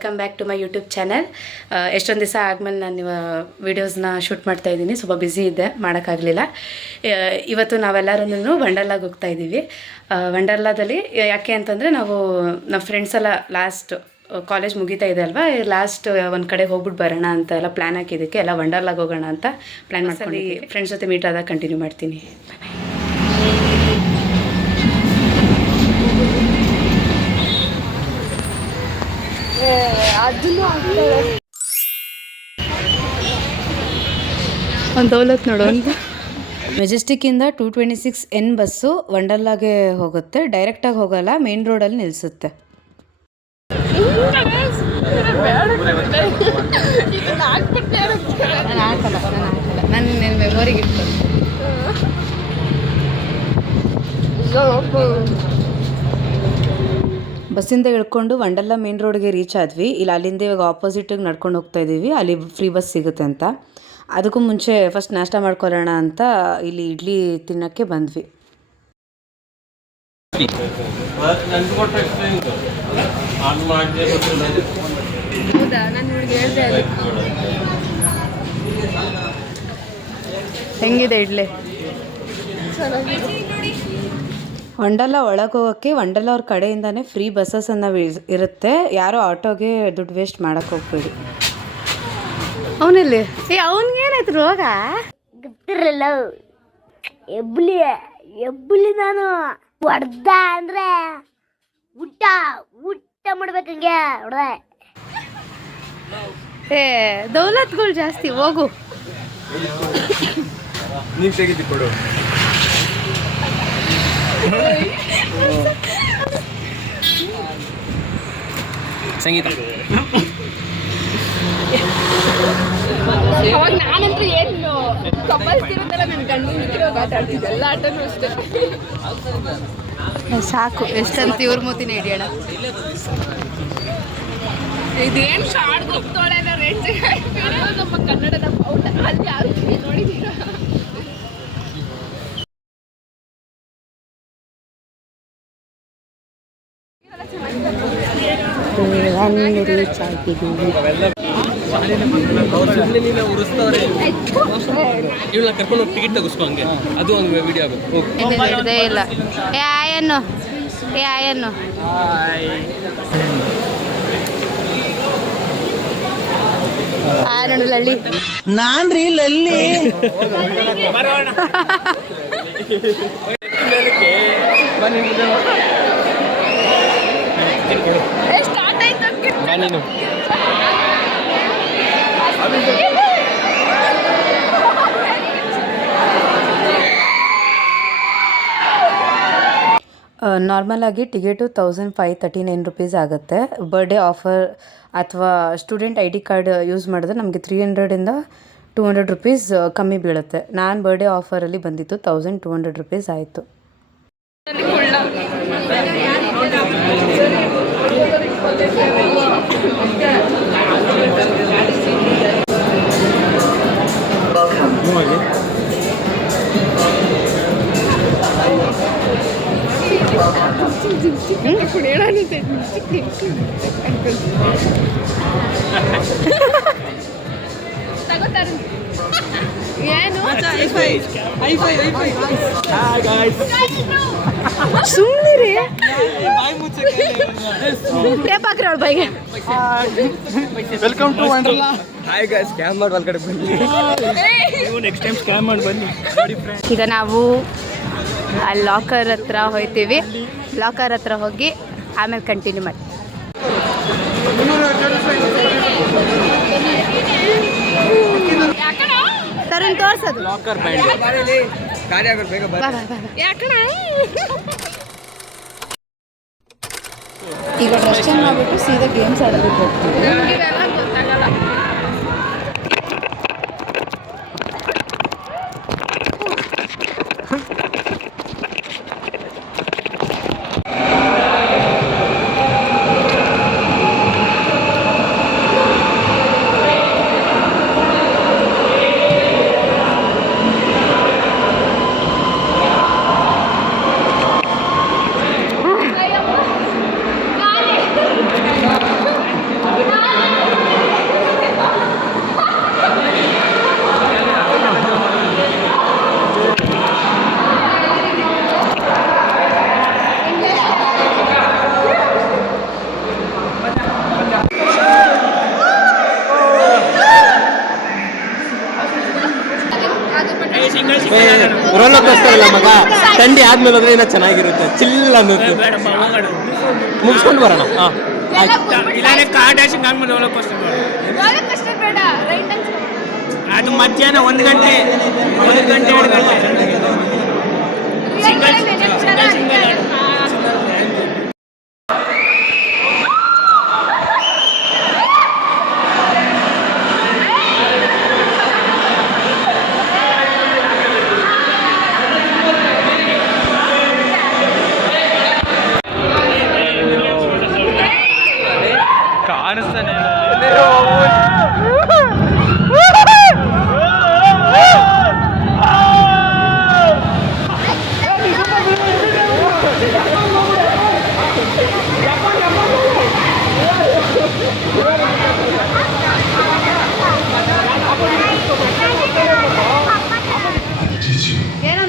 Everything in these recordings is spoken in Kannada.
Welcome back to my YouTube channel. ಎಷ್ಟೊಂದು ದಿವಸ ಆದಮೇಲೆ ನಾನು ವೀಡಿಯೋಸ್ನ ಶೂಟ್ ಮಾಡ್ತಾ ಇದ್ದೀನಿ. ಸ್ವಲ್ಪ ಬ್ಯುಸಿ ಇದ್ದೆ, ಮಾಡೋಕ್ಕಾಗಲಿಲ್ಲ. ಇವತ್ತು ನಾವೆಲ್ಲರೂ ವಂಡರ್ಲಾಗೆ ಹೋಗ್ತಾ ಇದ್ದೀವಿ. ವಂಡರ್ಲಾದಲ್ಲಿ ಯಾಕೆ ಅಂತಂದರೆ ನಮ್ಮ ಫ್ರೆಂಡ್ಸ್ ಎಲ್ಲ ಲಾಸ್ಟ್ ಕಾಲೇಜ್ ಮುಗಿತಾ ಇದೆ ಅಲ್ವಾ, ಲಾಸ್ಟ್ ಒಂದು ಕಡೆ ಹೋಗ್ಬಿಟ್ಟು ಬರೋಣ ಅಂತ ಎಲ್ಲ ಪ್ಲ್ಯಾನ್ ಹಾಕಿದ್ದಕ್ಕೆ ಎಲ್ಲ ವಂಡರ್ಲಾಗೆ ಹೋಗೋಣ ಅಂತ ಪ್ಲ್ಯಾನ್ ಮಾಡ್ಕೊಂಡು ಫ್ರೆಂಡ್ಸ್ ಜೊತೆ ಮೀಟ್ ಆದಾಗ ಕಂಟಿನ್ಯೂ ಮಾಡ್ತೀನಿ. ಒಂದು ದೌಲತ್ ನೋಡು ಅಂತ. ಮೆಜೆಸ್ಟಿಕ್ಕಿಂದ 226N ಬಸ್ಸು ವಂಡರ್ಲಾಗೆ ಹೋಗುತ್ತೆ. ಡೈರೆಕ್ಟಾಗಿ ಹೋಗಲ್ಲ, ಮೇನ್ ರೋಡಲ್ಲಿ ನಿಲ್ಲಿಸುತ್ತೆ. ನಾನು ನನ್ನ ಮೆಮೊರಿಗೆ ಇಟ್ಕೊಂಡು ಬಸ್ಸಿಂದ ಇಳ್ಕೊಂಡು ವಂಡರ್ಲಾ ಮೇನ್ ರೋಡ್ಗೆ ರೀಚ್ ಆದ್ವಿ. ಇಲ್ಲಿ ಅಲ್ಲಿಂದ ಇವಾಗ ಆಪೋಸಿಟಿಗೆ ನಡ್ಕೊಂಡು ಹೋಗ್ತಾ ಇದ್ದೀವಿ. ಅಲ್ಲಿ ಫ್ರೀ ಬಸ್ ಸಿಗುತ್ತೆ ಅಂತ. ಅದಕ್ಕೂ ಮುಂಚೆ ಫಸ್ಟ್ ನಾಷ್ಟ ಮಾಡ್ಕೊಳ್ಳೋಣ ಅಂತ ಇಲ್ಲಿ ಇಡ್ಲಿ ತಿನ್ನೋಕ್ಕೆ ಬಂದ್ವಿ. ಹೆಂಗಿದೆ ಇಡ್ಲಿ? ವಂಡರ್ಲಾ ಒಳಗೆ ಹೋಗೋಕ್ಕೆ ವಂಡರ್ಲಾ ಅವ್ರ ಕಡೆಯಿಂದಾನೇ ಫ್ರೀ ಬಸ್ಸಸ್ಸನ್ನು ಇರುತ್ತೆ. ಯಾರೋ ಆಟೋಗೆ ದುಡ್ಡು ವೇಸ್ಟ್ ಮಾಡೋಕ್ಕೆ ಹೋಗ್ಬೇಡಿ. ಅವನಲ್ಲಿ ಅವನಿಗೇನಾಯ್ತು ರೋಗ? ಗೊತ್ತಿರಲ್ಲ. ಎಬ್ಬುಲಿ ನಾನು ಹೊಡ್ದ ಅಂದ್ರೆ ಊಟ ಮಾಡ್ಬೇಕಂಗೆ ಹೊಡ್ದ. ದೌಲತ್ಗಳು ಜಾಸ್ತಿ. ಹೋಗು ನೀನು ತೆಗಿತಿ ಕೊಡು. ಸಂಗೀತ ಅವಾಗ ನಾನಂತೂ ಏನು ಕಪಲ್ತಿರುತ್ತಲ್ಲ ನನ್ನ ಗಂಡು ನಿಂತಿರೋ ಮಾತಾಡ್ತಿದ್ದೆ. ಎಲ್ಲ ಆಟನೂ ಅಷ್ಟೇ. ಸಾಕು. ಎಷ್ಟಂತ ಇವ್ರ ಮೂತಿನ ಹಿಡಿಯೋಣ. ಇದೇನು ಶಾರ್ಟ್ ಗೊತ್ತೋಳೆ ರೇಂಜ್ ನಮ್ಮ ಕನ್ನಡದ ಪೌಟ ಅಲ್ಲಿ ಯಾರು ನೋಡಿದ್ದೀರಾ? ಇವನ್ನ ಕರ್ಕೊಂಡು ಹೋಗಿ ಟಿಕೆಟ್ ತಗೋಸ್ಕೊ, ಹಂಗೆ ಅದು ಒಂದು ವಿಡಿಯೋ ಆಗುತ್ತೆ. ಇಲ್ಲ ಆಯನ್ನು ಲಲ್ಲಿ ನಾನ್ರಿ ಲಲ್ಲಿ ಸ್ಟಾರ್ಟ್ ಆಯ್ತು. ನಾರ್ಮಲ್ ಆಗಿ ಟಿಕೆಟು 1539 ರುಪೀಸ್ ಆಗುತ್ತೆ. ಬರ್ಡೇ ಆಫರ್ ಅಥವಾ ಸ್ಟೂಡೆಂಟ್ ID ಕಾರ್ಡ್ ಯೂಸ್ ಮಾಡಿದ್ರೆ ನಮಗೆ 300ಇಂದ 200 ರುಪೀಸ್ ಕಮ್ಮಿ ಬೀಳುತ್ತೆ. ನಾನು ಬರ್ಡೇ ಆಫರಲ್ಲಿ ಬಂದಿತ್ತು 1200 ರುಪೀಸ್ ಆಯಿತು. ಸುಮ್ಮನೆ ಬೈಗೆ welcome to Wonderla. Hi guys, scam ಮಾಡಿ ಒಳಗಡೆ ಬನ್ನಿ. ನೀವು ನೆಕ್ಸ್ಟ್ ಟೈಮ್ ಸ್ಕ್ಯಾಮ್ ಮಾಡಿ ಬನ್ನಿ. ಈಗ ನಾವು ಅಲ್ಲಿ ಲಾಕರ್ ಹತ್ರ ಹೋಗ್ತೀವಿ. ಲಾಕರ್ ಹತ್ರ ಹೋಗಿ ಆಮೇಲೆ ಕಂಟಿನ್ಯೂ ಮಾಡಿ. ತರುಣ್ ತೋರ್ಸೋದು ಲಾಕರ್ ಬ್ಯಾಂಡ್ ಖಾಲಿ ಆಗೋದು ಬೇಗ ಬನ್ನಿ. ಈಗ ಡ್ರೆಸ್ ಚೇಂಜ್ ಮಾಡಿಬಿಟ್ಟು ಸೀದಾ ಗೇಮ್ಸ್ ಆಡೋದಕ್ಕೆ ಹೋಗ್ತೀವಿ. ಗೊತ್ತಾಗಲ್ಲ. ರೋಲರ್ ಕೋಸ್ಟರ್ ಅಲ್ಲ ಮಗ, ಥಂಡಿ ಆದ್ಮೇಲೆ ಹೋದ್ರೆ ಇನ್ನೂ ಚೆನ್ನಾಗಿರುತ್ತೆ, ಚಿಲ್ಲ ಅನ್ನೋದು. ಮುಗಿಸ್ಕೊಂಡು ಬರೋಣ. ಹಾಂ ಇಲ್ಲಾಂದ್ರೆ ಕಾರ್ ಡ್ಯಾಶಿಂಗ್ ಆಗ್ಬೋದು ರೋಲರ್ ಕೋಸ್ಟರ್. ಬೇಡ ರೈಟ್ ಅದು ಮಧ್ಯಾಹ್ನ 1 ಗಂಟೆ 2 ಗಂಟೆ ಸಿಂಗಲ್ ಕಾಣಿಸ್ತಾನೆ. ಏನು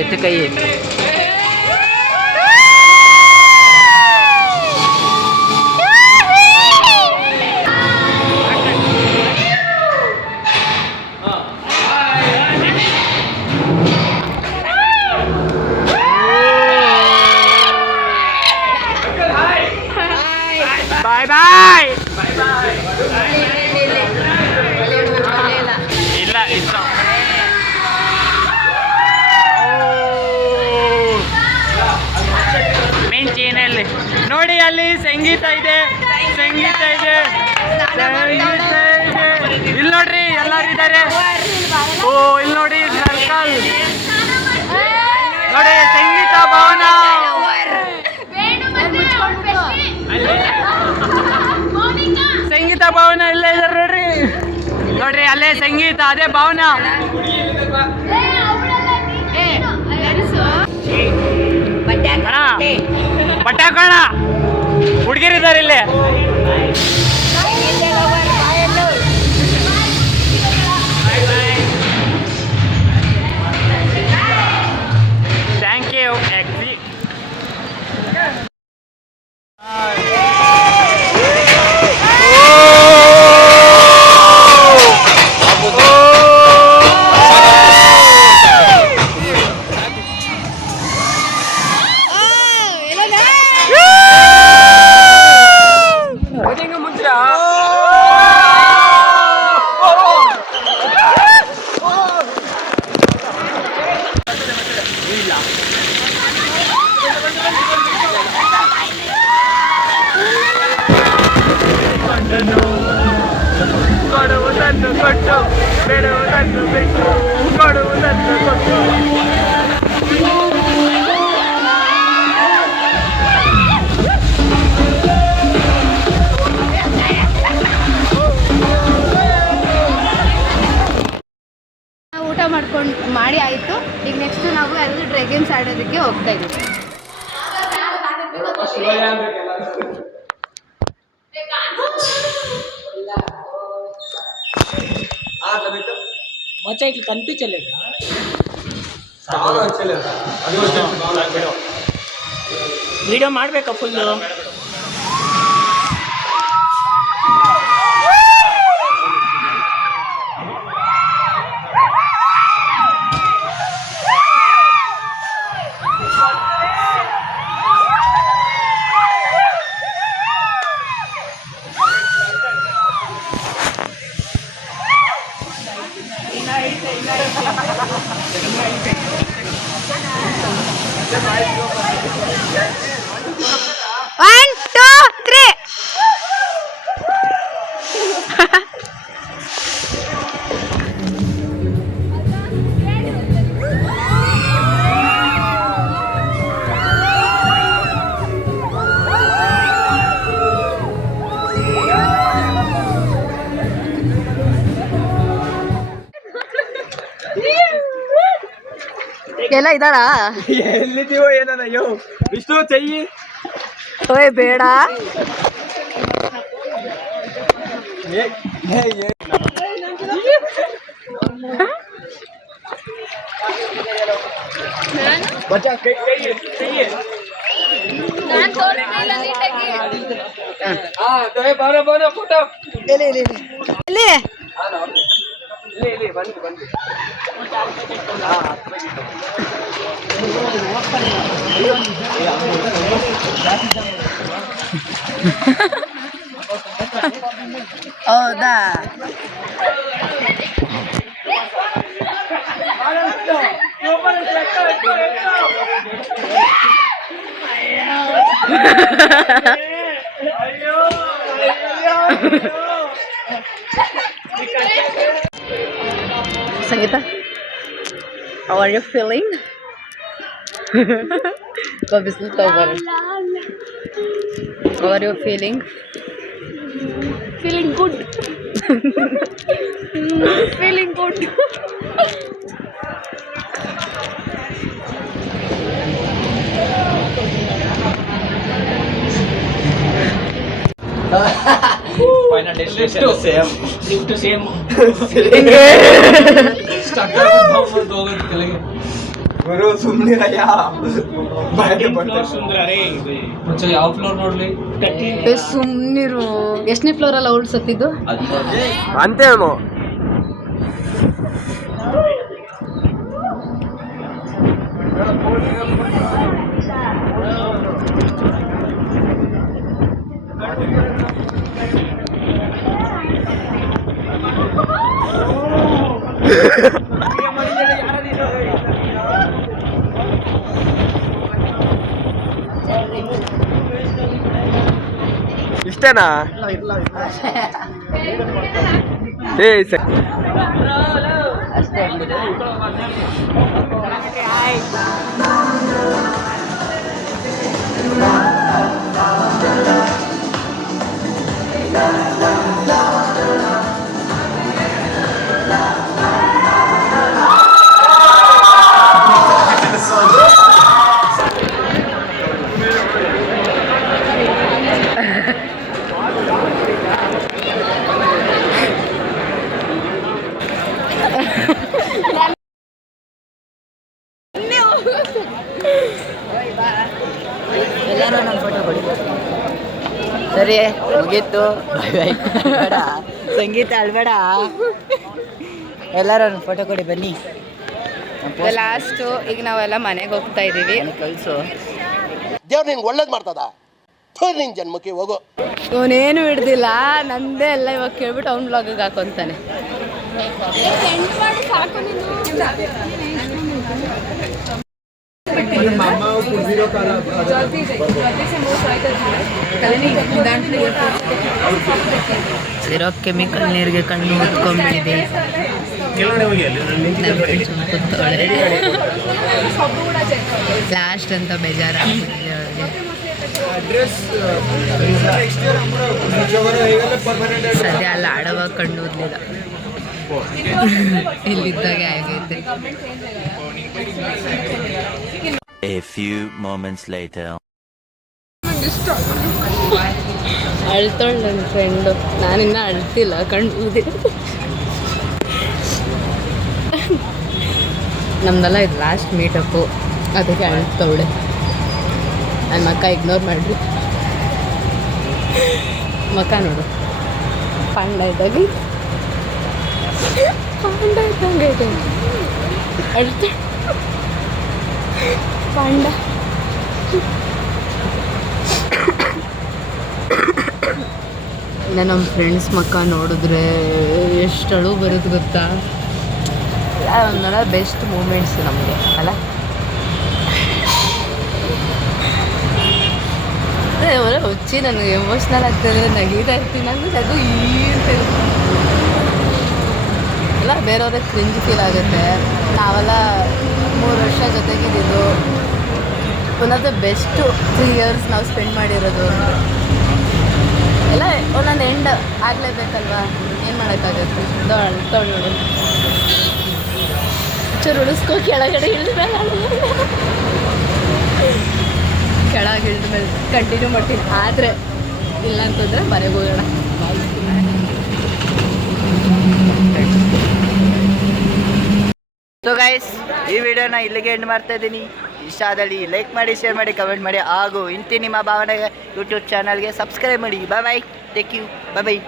ಎತ್ತು ಕೈ ಬಾಯ್ ಬಾಯ್. ಇಲ್ಲ ಇಷ್ಟ ಮಿಂಚಿನಲ್ಲಿ ನೋಡಿ, ಅಲ್ಲಿ ಸಂಗೀತ ಇದೆ, ಸಂಗೀತ ಇದೆ, ಸಂಗೀತ ಇದೆ. ಇಲ್ಲಿ ನೋಡ್ರಿ ಎಲ್ಲರೂ ಇದ್ದಾರೆ. ಓ ಇಲ್ಲಿ ನೋಡಿ ಸರ್ಕಲ್ ನೋಡಿ, ಸಂಗೀತ ಭವನ. ಸಂಗೀತ ಭವನ ಇಲ್ಲೇ ಇದ್ದಾರೆ ನೋಡ್ರಿ, ನೋಡ್ರಿ ಅಲ್ಲೇ ಸಂಗೀತ, ಅದೇ ಭವನ. ಬಟ್ಟೆ ಹಾಕೋಣ, ಹುಡುಗಿರಿದ್ದಾರೆ ಇಲ್ಲಿ. ಥ್ಯಾಂಕ್ ಯು ಎಕ್ಸಿ. ಕೊಡುವುದನ್ನು ಕೊಟ್ಟು ಬಿಡುವುದನ್ನು ಬಿಟ್ಟು ಕೊಡುವುದನ್ನು ಕೊಟ್ಟು. ಊಟ ಮಾಡಿ ಆಯಿತು. ಈಗ ನೆಕ್ಸ್ಟ್ ನಾವು ಯಾರಾದರೂ ಡ್ರ್ಯಾಗನ್ಸ್ ಆಡೋದಕ್ಕೆ ಹೋಗ್ತಾ ಇದ್ದೀವಿ. मचा इट्ला कनिपिंचले वीडियो ಮಾಡಬೇಕಾ ಫುಲ್. One, two, three. ಎಲ್ಲ ಇದಾರಾ? ಎಲ್ಲಿದ್ದೀವೋ ಏನೋ. ಅಯ್ಯೋ ವಿಷ್ಣು ಚೆಯ್ಯಿ. ಓಯ್ ಬೇಡ. ಬಚ್ಚ ಕೈ ಕೈ ಕೈ ನಾನು ತೋರಿಸ್ಲಿಲ್ಲ ನೀಟಾಗಿ. ಫೋಟೋ ಹೌದಾ ಸಂಗೀತ, how are you feeling? ಬಿಸಿಲು ತಗೋಬಾರ. How are you feeling? Feeling good. Feeling good. Final destination same lift same ಗುರು ಸುಮ್ಮನಿರಯ್ಯ ಸುಂದರ ರೇ ಯಾವ ಫ್ಲೋರ್ ನೋಡ್ಲಿ ಸುಮ್ಮನಿರು. ಎಷ್ಟನೇ ಫ್ಲೋರಲ್ಲಿ ಅವಳು ಸತ್ತಿದ್ದು? ಅಂತೇನು ಇಷ್ಟೇನಾ? ಏ ಎಲ್ಲರೂ ನನ್ನ ಫೋಟೋ ಕೊಡಿ. ಸರಿ ಮುಗೀತು, ಬೇಡ ಸಂಗೀತ ಅಳ್ಬೇಡ, ಎಲ್ಲರೂ ನನ್ನ ಫೋಟೋ ಕೊಡಿ ಬನ್ನಿ. ಲಾಸ್ಟು ಈಗ ನಾವೆಲ್ಲ ಮನೆಗೆ ಹೋಗ್ತಾ ಇದ್ದೀವಿ. ಕಳಿಸು. ದೇವ್ರು ನಿನ್ಗೆ ಒಳ್ಳೇದು ಮಾಡ್ತದ, ನಿನ್ ಜನ್ಮಕ್ಕೆ ಹೋಗು. ಇವನೇನು ಹಿಡ್ದಿಲ್ಲ, ನಂದೇ ಎಲ್ಲ ಇವಾಗ ಕೇಳ್ಬಿಟ್ಟು ಅವ್ನ ಬ್ಲಾಗಿಗೆ ಹಾಕೊಂತಾನೆ. ಇರೋ ಕೆಮಿಕಲ್ ನೀರಿಗೆ ಕಣ್ಣು ಹೊತ್ಕೊಂಡ್ಬಿಟ್ಟಿದೆ. ಲಾಸ್ಟ್ ಅಂತ ಬೇಜಾರಾಗ್ಬಿಟ್ಟಿದೆ ಅವ್ರಿಗೆ. ಸದ್ಯ ಅಲ್ಲಿ ಆಡೋವಾಗ ಕಣ್ಣು ಓದ್ಲಿಲ್ಲ, ಇಲ್ಲಿದ್ದಾಗೆ ಆಗೈತೆ. A few moments later. ಅಳ್ತಾಳೆ ನನ್ನ ಫ್ರೆಂಡು, ನಾನಿನ್ನ ಅಳ್ತಿಲ್ಲ, ಕಣ್ಣು ಊದಿಲ್ಲ. ನಮ್ದೆಲ್ಲ ಇದು ಲಾಸ್ಟ್ ಮೀಟಪ್ಪು, ಅದಕ್ಕೆ ಅಳ್ತವಳೆ. ನನ್ನ ಮಕ್ಕ ಇಗ್ನೋರ್ ಮಾಡ್ರಿ. ಮಕ್ಕ ನೋಡು, ಪಾಂಡ ಇದ್ದಾಗ ಪಾಂಡ ಇದ್ದಂಗೆ ಐತೆ. ಅಳ್ತಾಳೆ ಪಾಂಡ. ಇನ್ನು ನಮ್ಮ ಫ್ರೆಂಡ್ಸ್ ಮಕ್ಕ ನೋಡಿದ್ರೆ ಎಷ್ಟು ಅಳು ಬರೋದು ಗೊತ್ತಾ. ಒಂದೊಂದು ಬೆಸ್ಟ್ ಮೂಮೆಂಟ್ಸ್ ನಮಗೆ ಅಲ್ಲ. ಹುಚ್ಚಿ ನನಗೆ ಎಮೋಷ್ನಲ್ ಆಗ್ತದೆ, ನಗೀತಾ ಇರ್ತೀನಿ ಅಂದರೆ ಅದು ಈರ್ತೀನಿ. ಎಲ್ಲ ಬೇರೆಯವ್ರಿಗೆ ಕ್ರಿಂಜ್ ಫೀಲ್ ಆಗುತ್ತೆ. ನಾವೆಲ್ಲ 3 ವರ್ಷ ಜೊತೆಗಿದ್ದು, one of the best 3 years ನಾವು ಸ್ಪೆಂಡ್ ಮಾಡಿರೋದು. ಎಲ್ಲ ಒಂದೊಂದು ಎಂಡ್ ಆಗಲೇಬೇಕಲ್ವಾ, ಏನು ಮಾಡೋಕ್ಕಾಗುತ್ತೆ. ಅಳ್ತಾವ್ ನೋಡು, ಚೂರು ಉಳಿಸ್ಕೊ. ಕೆಳಗಡೆ ಇಳಿದ್ಮೇಲೆ ಕೆಳಗೆ ಇಳಿದ್ಮೇಲೆ ಕಂಟಿನ್ಯೂ ಮಾಡ್ತೀನಿ. ಆದರೆ ಇಲ್ಲ ಅಂತಂದರೆ ಮನೆಗೆ ಹೋಗೋಣ. ಸೊ ಗೈಸ್, ಈ ವಿಡಿಯೋನ ಇಲ್ಲಿಗೆ ಎಂಡ್ ಮಾಡ್ತಾ ಇದ್ದೀನಿ. ಇಷ್ಟ ಆದಲ್ಲಿ ಲೈಕ್ ಮಾಡಿ, ಶೇರ್ ಮಾಡಿ, ಕಮೆಂಟ್ ಮಾಡಿ ಹಾಗೂ ಇಂತಿ ನಿಮ್ಮ ಭಾವನೆಗೆ ಯೂಟ್ಯೂಬ್ ಚಾನಲ್ಗೆ ಸಬ್ಸ್ಕ್ರೈಬ್ ಮಾಡಿ. ಬಾಯ್ ಬಾಯ್, ಟೇಕ್ ಯು, ಬಾಯ್ ಬಾಯ್.